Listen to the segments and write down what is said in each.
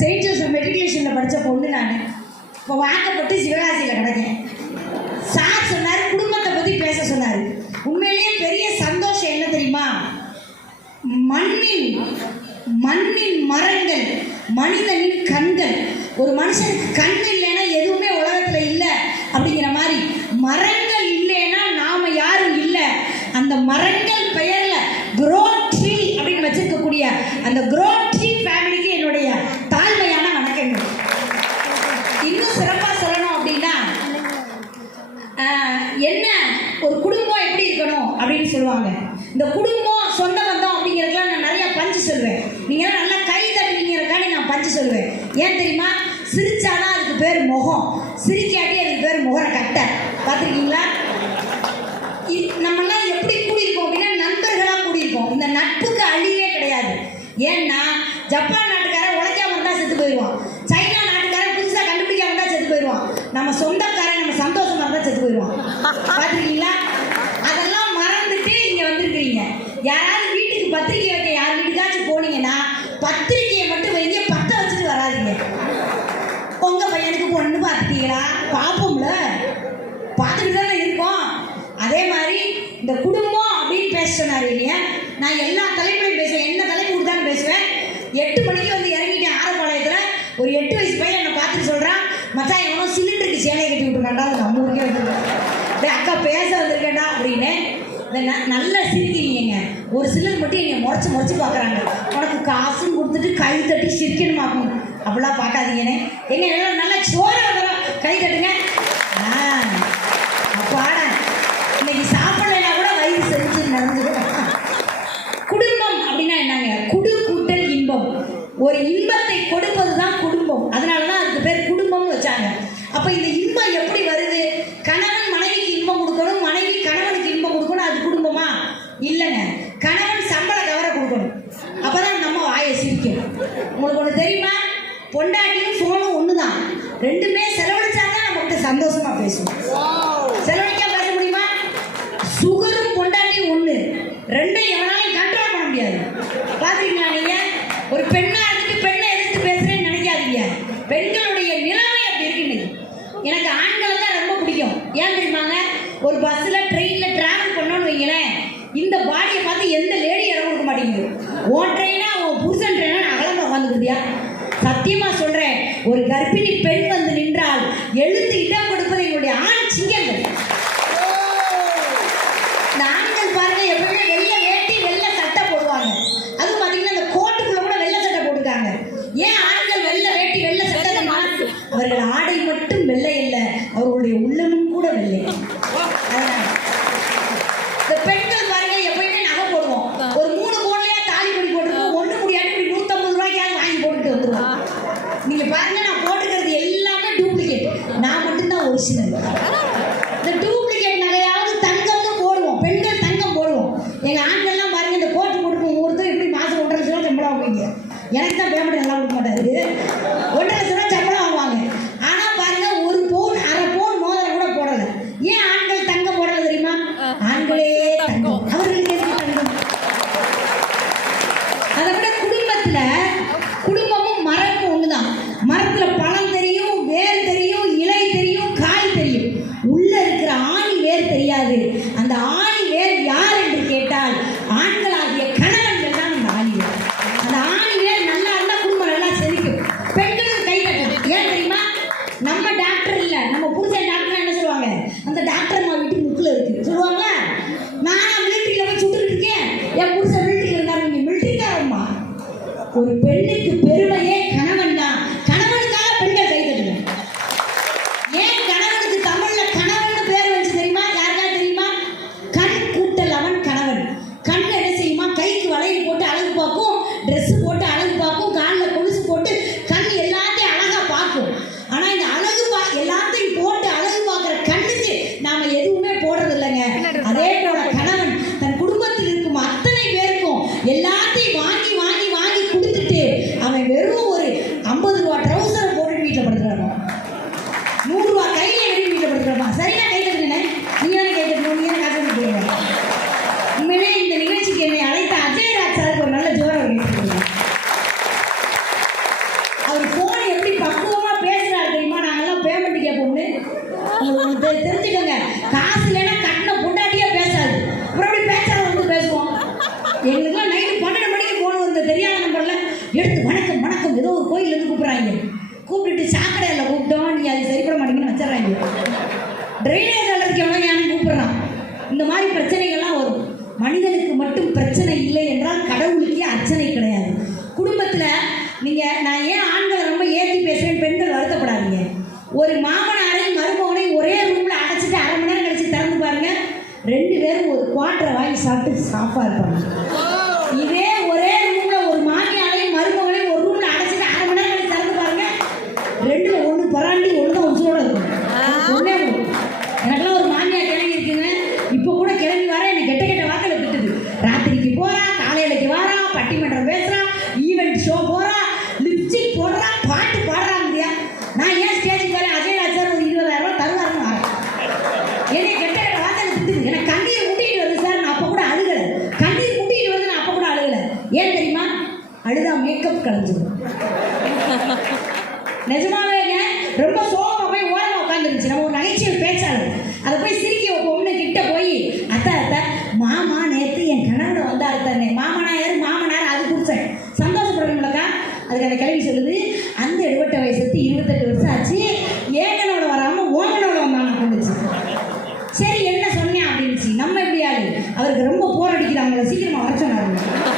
Saint Joseph மெட்ரிகுலேஷனில் படித்த பொண்ணு நான். இப்போ வாங்கப்பட்டு சிவகாசியில் கிடக்கேன். சார் சொன்னார் குடும்பத்தை பற்றி பேச சொன்னார். உண்மையிலேயே பெரிய சந்தோஷம் என்ன தெரியுமா? மண்ணின் மண்ணின் மரங்கள் மனிதனின் கண்கள். ஒரு மனுஷனுக்கு கண் இல்லை நீங்க நல்லா கை தட்டுவீங்கிறக்காண்டி நான் பஞ்சு சொல்லுவேன். ஏன் தெரியுமா? சிரிச்சாதான் அதுக்கு பேர் முகம். சிரிக்காட்டி அதுக்கு பேர் முகர கட்டை. பார்த்துருக்கீங்களா? நம்மளாம் எப்படி கூடியிருக்கோம் அப்படின்னா நண்பர்களாக கூடியிருக்கோம். இந்த நட்புக்கு அழிவே கிடையாது. ஏன்னா ஜப்பான் போட்டு என்னை முறைச்சி முறைச்சி பார்க்குறாங்க. உனக்கு காசும் கொடுத்துட்டு கை தட்டி சிரிக்கணுமாக்கும். அப்படிலாம் பார்க்காதீங்கன்னு எங்கள் நல்லா நல்லா சோறு கை கட்டுங்க உங்களுக்கு ஒன்று தெரியுமா? பொண்டாட்டியும் ஃபோனும் ஒன்று தான் ரெண்டுமே செலவழிச்சாதான் நம்ம கிட்ட சந்தோஷமாக பேசுவோம் chocolate. நடந்துடும் நிஜமாவேங்க ரொம்ப சோகமாக போய் ஓரமாக உட்காந்துருந்துச்சு நம்ம ஒரு நகைச்சுவை பேச்சாளர். அதை போய் சிரிக்க பொண்ணு கிட்ட போய் அத்தா அத்தா மாமா நேற்று என் கணவனை வந்தா அத்தானே மாமனார் மாமனார் அது குடிச்சேன் சந்தோஷப்படுறீங்களக்கா? அதுக்கு அந்த கேள்வி சொல்லுது அந்த எழுபட்ட வயசுக்கு இருபத்தெட்டு வருஷம் ஆச்சு. ஏங்கனோட வராமல் ஓங்கனோட வந்தாங்க. அப்படின்னுச்சு. சரி என்ன சொன்னேன் அப்படின்னுச்சு. நம்ம எப்படியாது அவருக்கு ரொம்ப போர் அடிக்கிறாங்கள சீக்கிரமாக வர சொன்னாங்க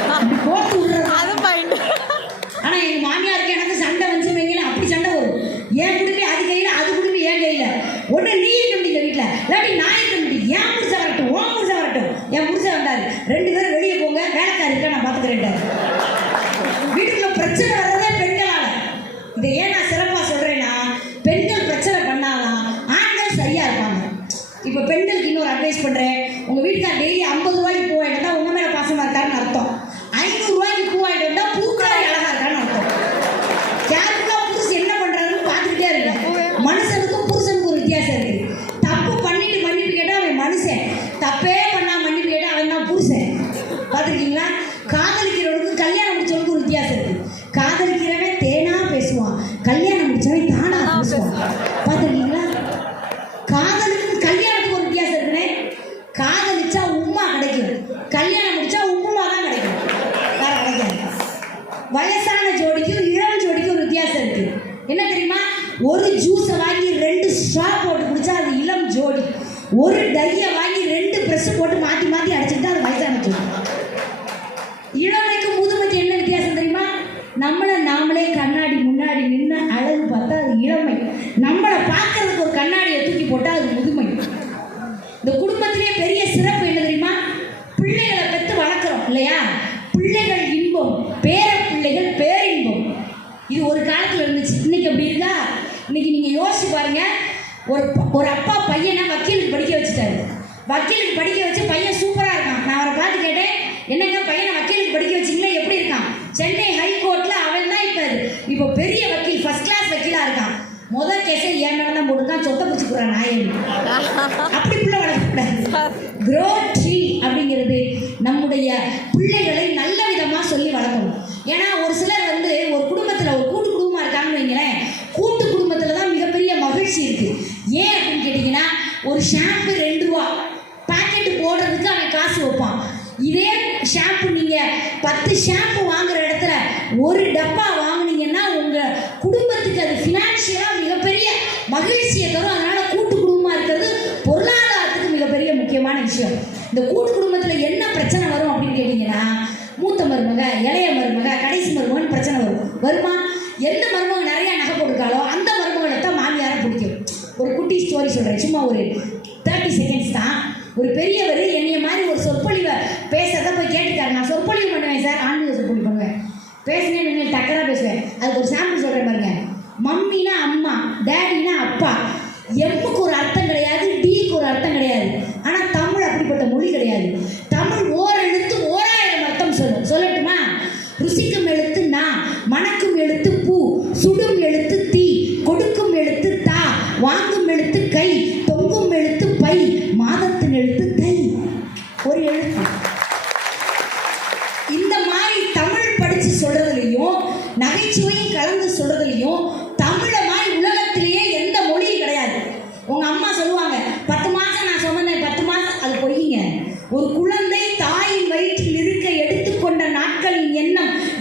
permanecer. Está perto. இளமை நம்ம Ocean. நீங்கள் டக்கராக பேசுவேன். அதுக்கு ஒரு சாம்பிள் சொல்கிறேன் பாருங்க. மம்மினா அம்மா டேடினா அப்பா. எம்முக்கு ஒரு அர்த்தம் கிடையாது டீக்கு ஒரு அர்த்தம் கிடையாது. ஆனால்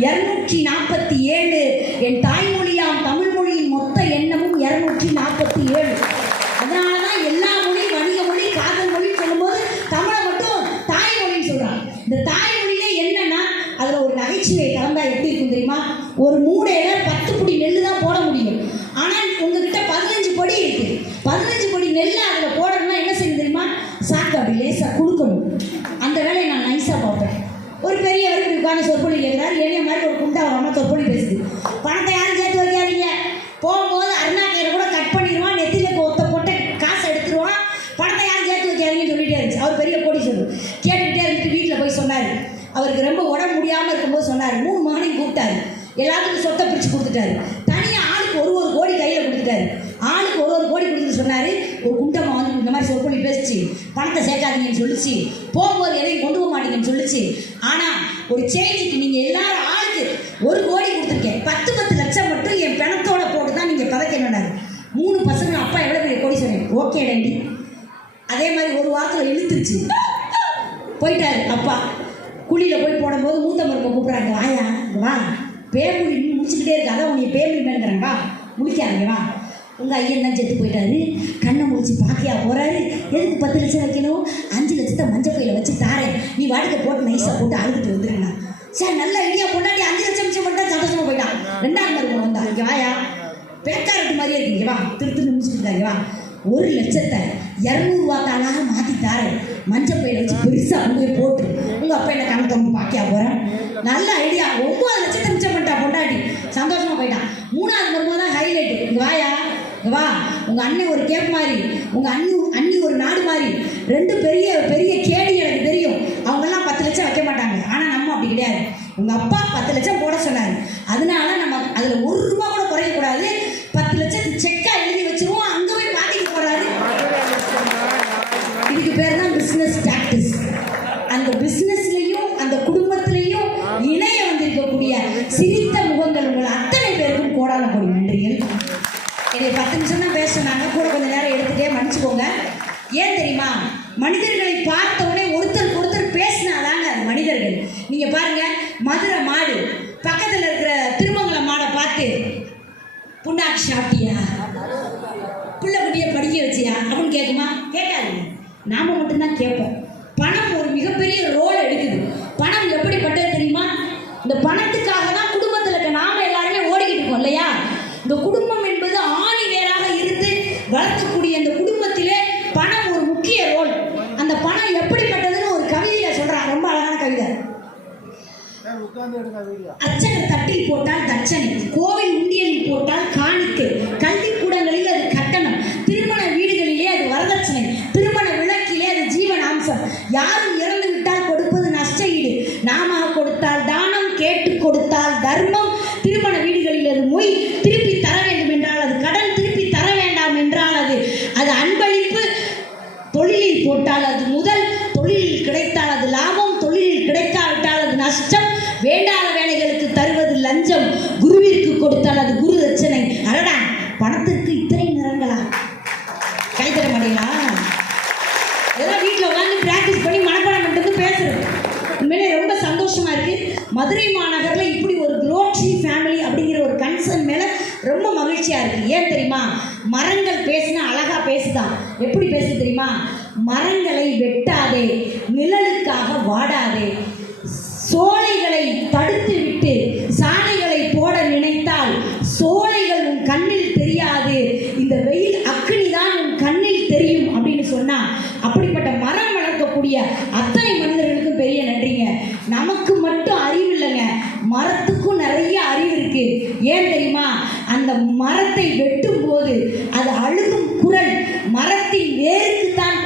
இருநூற்றி நாற்பத்தி ஏழு. என் தாய் தமிழ் மொழியின் மொத்த எண்ணமும் இருநூற்றி நாற்பத்தி ஏழு அதனால தான் எல்லா மொழி வணிக மொழி காதல் மொழி சொல்லும்போது தமிழை மட்டும் தாய்மொழின்னு சொல்றாங்க இந்த தாய்மொழியிலே என்னன்னா அதுல ஒரு நகைச்சுவை கலந்தா எப்படி இருக்கும் தெரியுமா ஒரு மூடையில பத்து புடி நெல்லு தான் போட முடியும் ஆனா உங்ககிட்ட பதினஞ்சு பொடி இருக்கு பதினஞ்சு பொடி நெல்லை அதுல போடணும்னா என்ன செய்யணும் தெரியுமா சாக்கு அப்படி லேசா குடுக்கணும் அந்த வேலையை நான் நைஸா பார்ப்பேன் ஒரு பெரியவர் இப்படி உட்காந்து சொற்பொழி கேட்கிறாரு என்னைய மாதிரி ஒரு குண்டா ஒரு அம்மா சொற்பொழி பேசுது பணத்தை யாரும் சேர்த்து வைக்காதீங்க போகும்போது அருணா கயிறை கூட கட் பண்ணிடுவான் நெத்தியில ஒத்த போட்டு காசை எடுத்துருவான் பணத்தை யாரும் சேர்த்து வைக்காதீங்கன்னு சொல்லிட்டே இருந்துச்சு அவர் பெரிய கோடி சொல்லு கேட்டுக்கிட்டே இருந்துட்டு வீட்டில் போய் சொன்னார் அவருக்கு ரொம்ப உடம்பு முடியாமல் இருக்கும்போது சொன்னார். மூணு மகனையும் கூப்பிட்டாரு. எல்லாத்துக்கும் சொத்தை பிரித்து கொடுத்துட்டாரு. தனியாக ஆளுக்கு ஒரு ஒரு கோடி கையில் கொடுத்துட்டாரு. ஆளுக்கு ஒரு ஒரு கோடி கொடுத்துட்டு சொன்னார். ஒரு குண்டம்மா வந்து இந்த மாதிரி சொற்பொழி பேசிச்சு. பணத்தை சேர்க்காதீங்கன்னு சொல்லிச்சு. போகும்போது எதையும் கொண்டு போக மாட்டீங்கன்னு சொல்லிச்சு. ஆனால் ஒரு சேஞ்சுக்கு நீங்கள் எல்லாரும் ஆளுக்கு ஒரு கோடி கொடுத்துருக்கேன். பத்து பத்து லட்சம் மட்டும் என் பிணத்தோட போட்டு தான் நீங்கள் பதக்கணுன்னாரு மூணு பசங்க அப்பா எவ்வளோ பெரிய கோடி சொன்னேன். ஓகே டேண்டி. அதே மாதிரி ஒரு வாரத்தில் இழுத்துருச்சு. போயிட்டாரு அப்பா. குழியில் போய் போடும்போது மூத்த மருப்பை கூப்பிட்றாங்க. வாயா இங்க வா. பேமுடி முடிச்சுக்கிட்டே இருக்கு. அதான் உன்னை பேமுடி மேலுங்கிறாங்க வா முடிக்காதீங்க வா. உங்கள் ஐயன் தான் செத்து போயிட்டாரு. கண்ணை முடிச்சு பாக்கியா போகிறாரு எதுக்கு பத்து லட்சம் வைக்கணும்? அஞ்சு லட்சத்தை மஞ்சள் பையில வச்சு தாரேன். நீ வாடகை போட்டு நைஸாக போட்டு அழுதுட்டு வந்துருங்கண்ணா சார் நல்ல ஐடியா பொண்டாட்டி அஞ்சு லட்சம் மிச்சம் மட்டும் சந்தோஷமாக போயிட்டான் ரெண்டாவது மருமகன் வந்தா. இங்கே வாயா. பேக்காரட்டு மாதிரியே இருக்கீங்க வா. திரு திரு முடிச்சுட்டு வா. ஒரு லட்சத்தை இரநூறுவா தானாக மாற்றி தாரேன். மஞ்சள் பையில வச்சு பெருசாக கொண்டு போய் போட்டு உங்கள் அப்பா என்ன கணக்கு தம்பி பாக்கியா போகிறேன் நல்ல ஐடியா ஒம்பது லட்சத்தை மிச்சம் பண்ணிட்டா பொண்டாட்டி. சந்தோஷமா போயிட்டான் மூணாவது வரும்போது தான் ஹைலைட்டு இங்கே வாயா. வா. உங்கள் அண்ணன் ஒரு கேப் மாதிரி. உங்கள் அண்ணி அண்ணி ஒரு நாடு மாதிரி. ரெண்டு பெரிய பெரிய கேடி எனக்கு தெரியும். அவங்கெல்லாம் பத்து லட்சம் வைக்க மாட்டாங்க. ஆனால் நம்ம அப்படி கிடையாது. உங்கள் அப்பா பத்து லட்சம் போட சொன்னார். அதனால நம்ம அதில் ஒரு ரூபா கூட குறையக்கூடாது பத்து அந்த பிஸ்னஸ்லையும் அந்த குடும்பத்திலையும் இணைய வந்திருக்கக்கூடிய சிரித்த முகங்கள் உங்கள் அத்தனை பேருக்கும் கோடான கோடி நன்றிகள் என்னை பத்து நிமிஷம் தான் பேச சொன்னாங்க கூட கொஞ்ச நேரம் எடுத்துட்டே மன்னிச்சுக்கோங்க ஏன் தெரியுமா மனிதர்களை பார்த்த உடனே ஒருத்தருக்கு ஒருத்தர் பேசினாதாங்க அது மனிதர்கள் நீங்க பாருங்க மதுரை மாடு பக்கத்தில் இருக்கிற திருமங்கலம் மாடை பார்த்து புண்ணாக்கு சாப்பிட்டியா பிள்ளை குட்டியை படிக்க வச்சியா அப்படின்னு கேட்குமா கேட்காதுங்க நாம மட்டும்தான் கேட்போம் பணம் ஒரு மிகப்பெரிய ரோல் எடுக்குது பணம் எப்படிப்பட்டது தெரியுமா இந்த பணத்துக்காக தான் குடும்பத்தில் இருக்க நாம எல்லாருமே ஓடிக்கிட்டு இருக்கோம் இல்லையா இந்த குடும்பம் என்பது ஆணி வேராக இருந்து வளர்க்கக்கூடிய இந்த குடும்பத்திலே பணம் ஒரு முக்கிய ரோல் அந்த பணம் எப்படிப்பட்டதுன்னு ஒரு கவிதையில சொல்றாங்க ரொம்ப அழகான கவிதை அர்ச்சகர் தட்டில் போட்டால் தட்சணை கோவில் உண்டியலில் போட்டால் காணிக்கு கல்வி கூடங்களில் அது கட்டணம் திருமண வீடுகளிலே அது வரதட்சணை திருமண விளக்கிலே அது ஜீவனாம்சம். யாரும் ப்ராக்டிஸ் பண்ணி மனப்பாடம் பண்ணிட்டு பேசுறது உண்மையிலே ரொம்ப சந்தோஷமா இருக்கு. மதுரை மாநகரில் இப்படி ஒரு குரோட்ரி ஃபேமிலி அப்படிங்கிற ஒரு கன்சர்ன் மேலே ரொம்ப மகிழ்ச்சியா இருக்கு. ஏன் தெரியுமா? மரங்கள் பேசினா அழகா பேசுதான். எப்படி பேசு தெரியுமா? மரங்களை வெட்டாதே நிழலுக்காக வாடாதே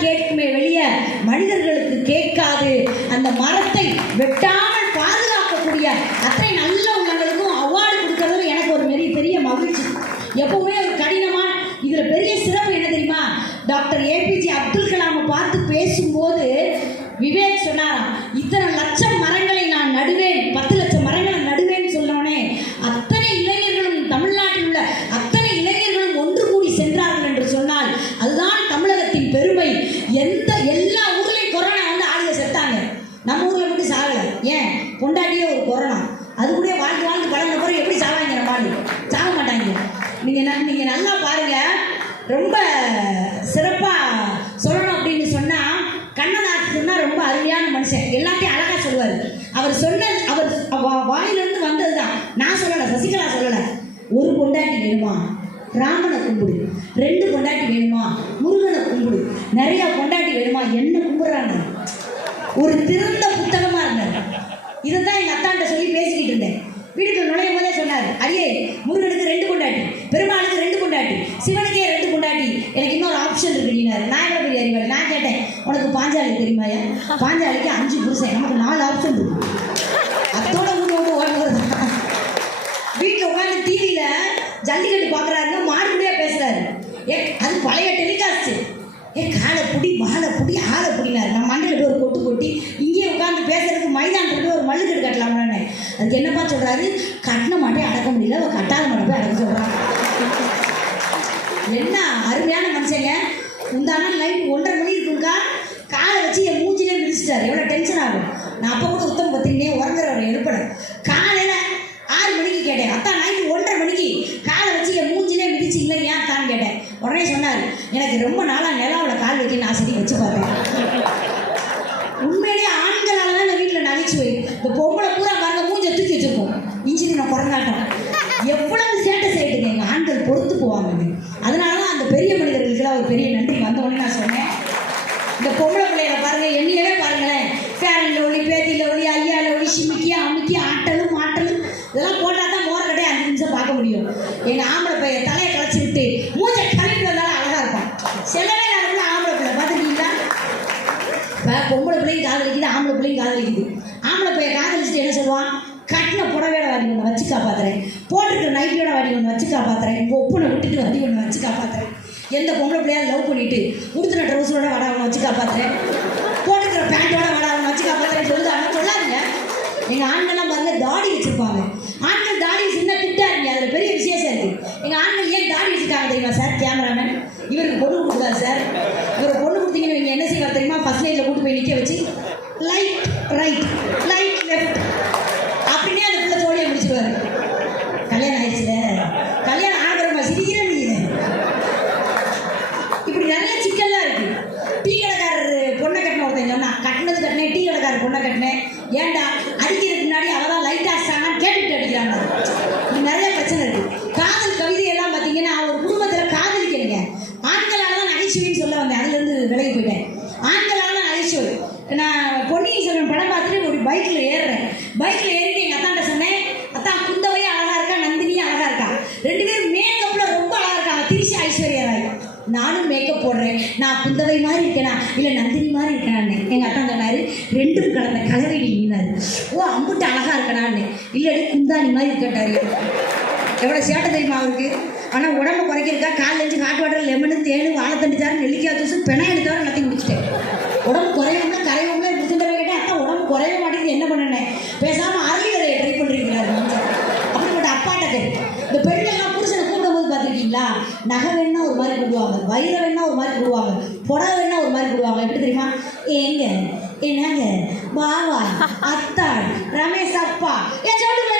கேட்குமே வெளியே மனிதர்களுக்கு கேட்காது. அந்த மரத்தை வெட்டாமல் பாதுகாக்கக்கூடிய அத்தனை நல்ல உள்ளங்களுக்கும் அவார்டு கொடுக்கறது எனக்கு ஒரு பெரிய பெரிய மகிழ்ச்சி எப்பவுமே ஒரு கடினமான இதுல பெரிய சிறப்பு என்ன தெரியுமா டாக்டர் ஏபிஜே அப்துல் கலாமை பார்த்து பேசும்போது விவேக் சொன்னாராம் இத்தனை லட்சம் மரங்களை நான் நடுவேன் பத்து லட்சம் மரங்களை நடுவேன்னு சொன்னோடனே அத்தனை இளைஞர்கள் நீங்கள் ந- நீங்க நல்லா பாருங்க ரொம்ப சிறப்பாக சொல்லணும் அப்படின்னு சொன்னால் கண்ணதாசன்னா ரொம்ப அருமையான மனுஷன். எல்லாத்தையும் அழகாக சொல்லுவார். அவர் சொன்ன அவர் வாயிலிருந்து வந்தது தான் நான் சொல்லலை சசிகலா சொல்லலை. ஒரு பொண்டாட்டி வேணுமா? ராமனை கும்பிடு. ரெண்டு பொண்டாட்டி வேணுமா? முருகனை கும்பிடு. நிறைய பொண்டாட்டி வேணுமா? என்ன கும்பிட்றாங்க? ஒரு திறந்த புத்தகமாக இருந்தார் இதை தான் எங்கள் அத்தான்ட்ட சொல்லி பேசிக்கிட்டு இருந்தேன். வீட்டுக்கு நுழையும் போதே சொன்னார் அடியே முருகனுக்கு ரெண்டு பொண்டாட்டி பெருமாளுக்கு ரெண்டு பொண்டாட்டி சிவனுக்கு எனக்கு இன்னொரு ஆப்ஷன் இருக்குடினாரு நான் என்ன பெரிய அறிவாளி? நான் கேட்டேன் உனக்கு பாஞ்சாலி தெரியுமாயா பாஞ்சாலிக்கு அஞ்சு புருஷன். நமக்கு நாலு ஆப்ஷன் இருக்கு. அத்தோட ஊடு ஒன்று ஓடுறது வீட்டில் உட்காந்து டிவியில் ஜல்லிக்கட்டு பார்க்குறாருன்னா மாறுபடியாக பேசுகிறாரு ஏ அது பழைய டெலிகாஸ்ட் ஏ காலை பிடி மாலை பிடி ஆளை பிடினாரு. நான் மண்டையில் ஒரு கொட்டு கொட்டி இங்கேயே உட்காந்து பேசுறதுக்கு மைதானத்துக்கு போய் ஒரு மல்லுக்கட்டு கட்டலாம்னு. அதுக்கு என்னப்பா சொல்கிறாரு கட்டின மாட்டே அடக்க முடியல. அவள் கட்டாத மாட்டே போய் அடக்க சொல்கிறான் என்ன அருமையான மனுஷங்க. இந்த நாள் நைட் ஒன்றரை மணி இருக்குங்கக்கா காலை வச்சு என் மூஞ்சிலே மிதிச்சிட்டார். எவ்வளோ டென்ஷன் ஆகும். நான் அப்போ கூட உத்தம் பத்திரினே உறங்குறவர் எழுப்பணும். காலையில் ஆறு மணிக்கு கேட்டேன். அத்தா நைட்டு ஒன்றரை மணிக்கு காலை வச்சு என் மூஞ்சிலே மிதிச்சிங்களே ஏன் தான் கேட்டேன். உடனே சொன்னார் எனக்கு ரொம்ப நாளாக நிலாவில் கால் வைக்க நான் சரி வச்சு பார்த்தேன் உண்மையிலேயே ஆண்களால் தான் இந்த வீட்டில் நகைச்சுவை இந்த பொம்பளை பூரா பாருங்க மூஞ்சை தூக்கி வச்சுருப்போம் இன்ஜினியர் நான் குறங்காட்டம் எவ்வளவு சேட்டை செய்யட்டுங்க. எங்கள் ஆண்கள் பொறுத்து போவாங்க அதனால தான் அந்த பெரிய மனிதர்களுக்கெல்லாம் ஒரு பெரிய நன்றி வந்தவொடனே நான் சொன்னேன் இந்த பொம்பளை பிள்ளைகளை பாருங்க எண்ணியவே பாருங்களேன் ஃபேரன் ஒளி பேத்தியில் ஒளி ஐயால ஒளி சிமிக்கி அமுக்கி ஆட்டலும் மாட்டலும் இதெல்லாம் போட்டால் தான் மோர கடையை அஞ்சு நிமிஷம் பார்க்க முடியும் எங்கள் ஆம்பளை பையன் தலையை களைச்சி விட்டு மூஞ்சை கழிட்டு வந்தாலும் அழகாக இருப்பான் செல்லவே நேரத்தில் ஆம்பளை பிள்ளை பார்த்துருக்கீங்களா இப்போ பொம்பளை பிள்ளையும் காதலிக்குது ஆம்பளை பிள்ளையும் காதலிக்குது ஆம்பளை பையன் காதலிச்சுட்டு என்ன சொல்லுவான் கட்டின புடவையோட வாடி ஒன்று வச்சு காப்பாத்துறேன் போட்டிருக்கிற நைட்டியோட வாடி ஒன்று வச்சு காப்பாத்துறேன் இப்போ ஒப்புனை விட்டுட்டு வாடி ஒன்று வச்சு காப்பாத்துறேன் எந்த பொம்பளை பிள்ளையா லவ் பண்ணிட்டு உடுத்தின ட்ரௌசரோட வாடா ஒன்று வச்சு காப்பாத்துறேன் போட்டுக்கிற பேண்ட்டோட வாடா ஒன்று வச்சு காப்பாத்துறேன் சொல்லுதாங்க சொல்லாதீங்க எங்கள் ஆண்கள்லாம் பாருங்க தாடி வச்சிருப்பாங்க ஆண்கள் தாடி வச்சிருந்தா திட்டாருங்க அதில் பெரிய விசேஷம் இருக்கு எங்கள் ஆண்கள் ஏன் தாடி வச்சிருக்காங்க தெரியுமா சார்? கேமராமேன் இவருக்கு பொண்ணு கொடுக்குதா சார் இவருக்கு பொண்ணு கொடுத்தீங்கன்னு நீங்கள் என்ன செய்வார் தெரியுமா ஃபர்ஸ்ட் நைட்டில் கூட்டு போய் நிற்க வச்சு லைட் ரைட் லைட் லெஃப்ட் அப்படின்னே அந்த பிள்ளை தோழியை முடிச்சிருவாரு கல்யாணம் ஆயிடுச்சுல கல்யாணம் ஆகிறமா சிரிக்கிறேன் நீங்க இப்படி நிறைய சிக்கல்லாம் இருக்கு டீ கடைக்காரர் பொண்ணை கட்டின ஒருத்தன் சொன்னா கட்டினது கட்டினேன் டீ கடைக்காரர் பொண்ணை கட்டினேன் ஏன்டா அடிக்கிறதுக்கு முன்னாடி அவ தான் லைட் ஆச்சானான்னு கேட்டுட்டு அடிக்கிறாங்க இப்படி நிறைய பிரச்சனை இருக்கு காதல் கவிதை எல்லாம் பார்த்தீங்கன்னா ஒரு குடும்பத்தில் காதலிக்கிறீங்க ஆண்களால தான் நகைச்சுவைன்னு சொல்ல வந்தேன் அதுலேருந்து விலகி போயிட்டேன் ஆண்களால தான் நகைச்சுவை நான் பொன்னியின் செல்வன் படம் பார்த்துட்டு ஒரு பைக்கில் ஏறுறேன் பைக்கில் ஏறிட்டு எங்கள் அத்தாண்ட சொன்னேன் அத்தா குந்தவையும் அழகா இருக்கா நந்தினியும் அழகா இருக்கா ரெண்டு பேரும் மேக்கப்ல ரொம்ப அழகா பிடிச்சி ஐஸ்வர்யா ராய் நானும் மேக்கப் போடுறேன். நான் குந்தவை மாதிரி இருக்கேனா? இல்லை நந்தினி மாதிரி இருக்கேனான்னு எங்கள் அத்தா சொன்னாரு ரெண்டும் கலந்த கலரை நீனாரு ஓ அம்புட்டு அழகா இருக்கணான்னு இல்லடி குந்தாணி மாதிரி இருக்கட்டாரு. எவ்வளோ சேட்டை தெரியுமா அவருக்கு? ஆனால் உடம்பு குறைக்கிறதுக்கா காலில் எழுந்து ஹாட் வாட்டர் லெமனு தேனு வாழைத்தண்டு தாரு நெல்லிக்காய் தூசு பிணம் எடுத்தவரை எல்லாத்தையும் குடிச்சிட்டேன். உடம்பு குறையவும்னா கரையவும்னா புரிஞ்சுட்டவே கேட்டேன் அத்தான் உடம்பு குறைய மாட்டேங்குது. என்ன பண்ணனே பேசாமல் அரளி நகை வேணா ஒரு மாதிரி போடுவாங்க வயிறு வேணா ஒரு மாதிரி போடுவாங்க புடவை வேணா ஒரு மாதிரி போடுவாங்க. எப்படி தெரியுமா? ஏங்க என்னங்க? பாவா அத்தாள் ரமேஷ் அப்பா. ஏன் சொல்லுங்க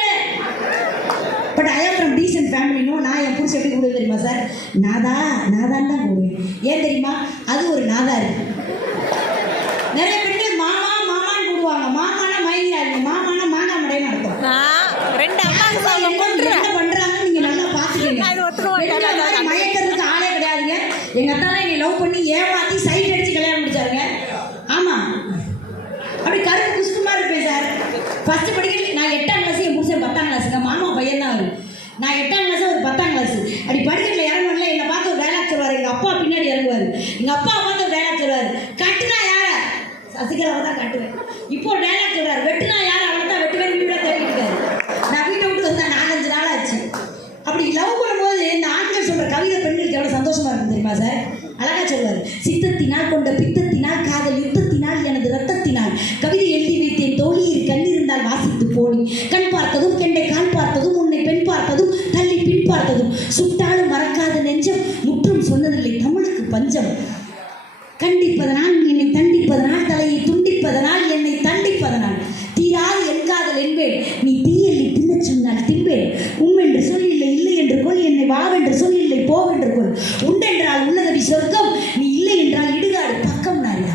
but I am from descent ஃபேமிலினும் நான் என் புருஷன் எப்படி கூடுவேன் தெரியுமா சார் நாதா நாதான் தான் கூடுவேன் ஏன் தெரியுமா? அது ஒரு நாதா இருக்கு நிறைய பெண்கள் மாமா மாமான்னு கூடுவாங்க மாமானா மயங்கிறாங்க மாமானா மாங்காய் மடையன்னு அர்த்தம் நான் ரெண்டு அம்மாவுக்கு அப்பா சொல்ல என்ன கொண்டுறேன் என்ன பண்றாங்கன்னு நீங்க நல்லா பாத்துக்கங்க நான் ஒத்துக்க மாட்டேன். பெண்கள் மாதிரி மயக்கிறதுக்கு ஆளே கிடையாதுங்க எங்க அத்தா என்னை லவ் பண்ணி ஏமாத்தி சைட் அடிச்சு கல்யாணம் முடிச்சாருங்க ஆமா. அப்படி கருத்து குஷ்குமா இருப்பேன் சார். ஃபர்ஸ்ட் படிக்கிறது நான் எட்டாம் கிளாஸ் என் புருஷன் பத்தாம் கிளாஸுங்க மாமா பையன் தான் அவரு நான் எட்டாம் கிளாஸ் ஒரு பத்தாம் கிளாஸ் அப்படி படிக்கட்டில் இறங்கணும்ல என்னை பார்த்து ஒரு டைலாக் சொல்லுவார் எங்கள் அப்பா பின்னாடி இறங்குவார் எங்கள் அப்பா பார்த்து ஒரு டைலாக் சொல்லுவார் கட்டுனா யார சசிகலாவை தான் கட்டுவேன் இப்போ டைலாக் சொல்றாரு வெட்டுனா யார் அவனை தான் வெட்டுவேன் வீட தேடிட்டு இருக்காரு நான் வீட்டை விட்டு வந்தா நாலஞ்சு நாள் ஆச்சு அப்படி லவ் பண்ணும்போது இந்த ஆண்கள் சொல்ற கவிதை பெண்களுக்கு எவ்வளவு சந்தோஷமா இருக்கும் தெரியுமா சார் அழகா சொல்வார் சித்தத்தினால் கொண்ட பித்தத்தினால் காதல் யுத்தத்தினால் எனது ரத்தத்தினால் கவிதை எழுதி வைத்தேன் தோழி இரு கண்ணிருந்தால் வாசித்து போனி கண் பார்த்ததும் கெண்டை கால் பார்த்ததும் உன்னை பெண் பார்த்ததும் தள்ளி பின் பார்த்ததும் சுட்டாலும் மறக்காத நெஞ்சம் முற்றும் சொன்னதில்லை தமிழுக்கு பஞ்சம் கண்டிப்பதனால் என்னை தண்டிப்பதனால் தலையை துண்டிப்பதனால் என்னை தண்டிப்பதனால் தீராது என் காதல் என்பேன் நீ தீயல்லி தின்னச் சொன்னால் தின்பேன் உம் என்று சொல் இல்லை இல்லை என்று கொள் என்னை வாவென்று சொல் இல்லை போவென்று கொள் உண்டென்றால் உள்ளதடி சொர்க்கம் நீ இல்லை என்றால் இடுகாடு பக்கம் நாரியா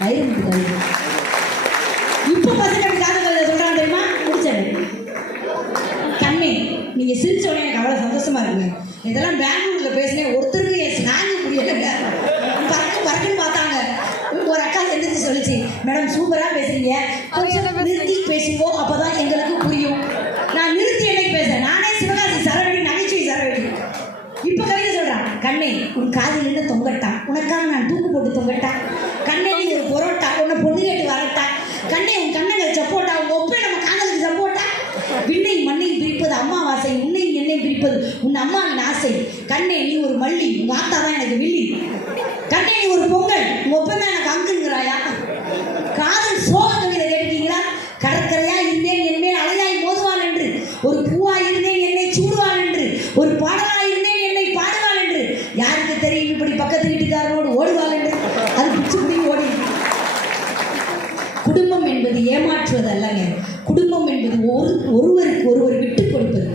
வைரமுத்து கவிதை இப்போ பசங்க காதல் சொல்றான் தெரியுமா முடிச்சது கண்ணே நீங்க சிரிச்ச உடனே எனக்கு அவ்வளவு சந்தோஷமா இருக்குங்க இதெல்லாம் பெங்களூர்ல பேசினேன் ஒருத்தர் கடற்கரையா இருந்தேன் என் மேல் அலையாய் மோதுவான் என்று ஒரு பூவா இருந்தேன் என்னை சூடுவாள் என்று ஒரு பாடலா இருந்தேன் என்னை பாடுவாள் என்று யாருக்கு தெரியும் இப்படி பக்கத்து வீட்டுக்காரனோடு ஓடுவாள் என்று அது பிச்சு பிடி ஓடி குடும்பம் என்பது ஏமாற்றுவது அல்லங்க குடும்பம் என்பது ஒரு ஒருவருக்கு ஒருவர் விட்டு கொடுப்பது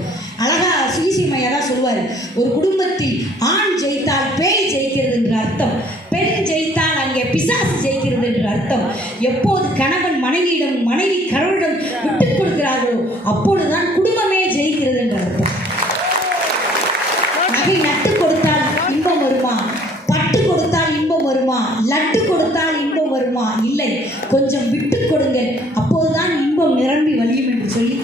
அழகா சுகிசிமையா தான் சொல்லுவார் ஒரு குடும்பத்தில் ஆண் ஜெயித்தால் பேய் ஜெயிக்கிறது என்று அர்த்தம் பெண் ஜெயித்தால் அங்கே பிசாசு ஜெயிக்கிறது என்று அர்த்தம் எப்போது கணவன் மனைவியிடம் மனைவி கணவனிடம் விட்டுக் கொடுக்கிறார்களோ அப்பொழுதுதான் குடும்பமே ஜெயிக்கிறது என்று அர்த்தம் நகை நட்டு கொடுத்தால் இன்பம் வருமா பட்டு கொடுத்தால் இன்பம் வருமா லட்டு கொடுத்தால் இன்பம் வருமா இல்லை கொஞ்சம் விட்டு கொடுங்கள் அப்போதுதான் இன்பம் நிரம்பி வழியும் என்று சொல்லி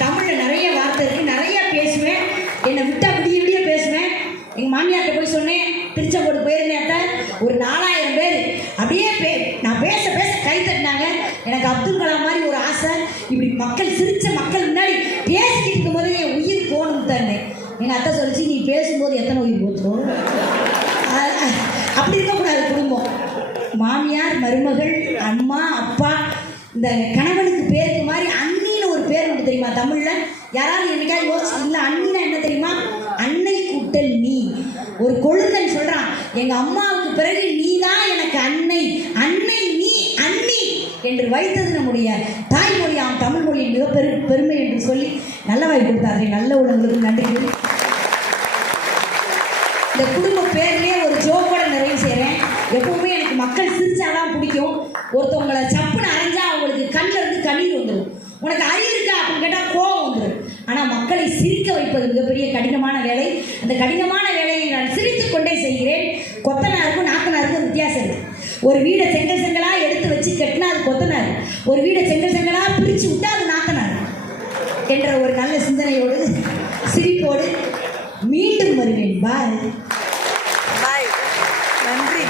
தமிழில் நிறைய வார்த்தை இருக்கு நிறைய பேசுவேன் என்னை விட்டா விடிய விடிய பேசுவேன் எங்கள் மாமியார்ட்ட போய் சொன்னேன் திருச்செங்கோடு போயிருந்தேன் அத்தை. ஒரு நாலாயிரம் பேர் அப்படியே பே நான் பேச பேச கை தட்டினாங்க எனக்கு அப்துல் கலாம் மாதிரி ஒரு ஆசை இப்படி மக்கள் சிரிச்ச மக்கள் முன்னாடி பேசிக்கிட்டு இருக்கும்போது என் உயிர் போகணும் தானே எங்கள் அத்தை சொல்லிச்சு நீ பேசும்போது எத்தனை உயிர் போச்சுரும் அப்படி இருக்கக்கூடாது குடும்பம் மாமியார் மருமகள் அம்மா அப்பா இந்த கணவனுக்கு பேருக்கு மாதிரி அண்ணின்னு ஒரு பேர் உண்டு தெரியுமா? தமிழில்? யாராவது என்னைக்காவது யோசிச்சு இல்லை அண்ணினா என்ன தெரியுமா? அன்னை கூட்டல் நீ. ஒரு கொழுந்தன் சொல்றான் எங்க அம்மாவுக்கு பிறகு நீ தான் எனக்கு அன்னை. அன்னை நீ அண்ணி என்று வைத்தது நம்முடைய தாய்மொழியாம் தமிழ் மொழியின் மிக பெரு பெருமை என்று சொல்லி நல்ல வாய் கொடுத்தாரு நல்ல உள்ளங்களுக்கு நன்றி இந்த குடும்ப பேர்லயே ஒரு ஜோக்கோட நிறைவு செய்கிறேன் எப்பவுமே எனக்கு மக்கள் சிரிச்சாதான் பிடிக்கும். ஒருத்தவங்களை சப்புன்னு அரைஞ்சா கண்ணில் இருந்து கண்ணீர் வந்துடும் உனக்கு அறிவு இருக்கா அப்படின்னு கேட்டால் கோபம் வந்துடும் ஆனால் மக்களை சிரிக்க வைப்பது மிகப்பெரிய கடினமான வேலை. அந்த கடினமான வேலையை நான் சிரித்துக் கொண்டே செய்கிறேன். கொத்தனாருக்கும் நாத்தனாருக்கும் வித்தியாசம் இருக்கு. ஒரு வீடை செங்கல் செங்கலா எடுத்து வச்சு கட்டினா அது கொத்தனார். ஒரு வீடை செங்கல் செங்கலா பிரித்து விட்டா அது நாத்தனார் என்ற ஒரு நல்ல சிந்தனையோடு சிரிப்போடு மீண்டும் வருவேன். பாய். பாய். நன்றி.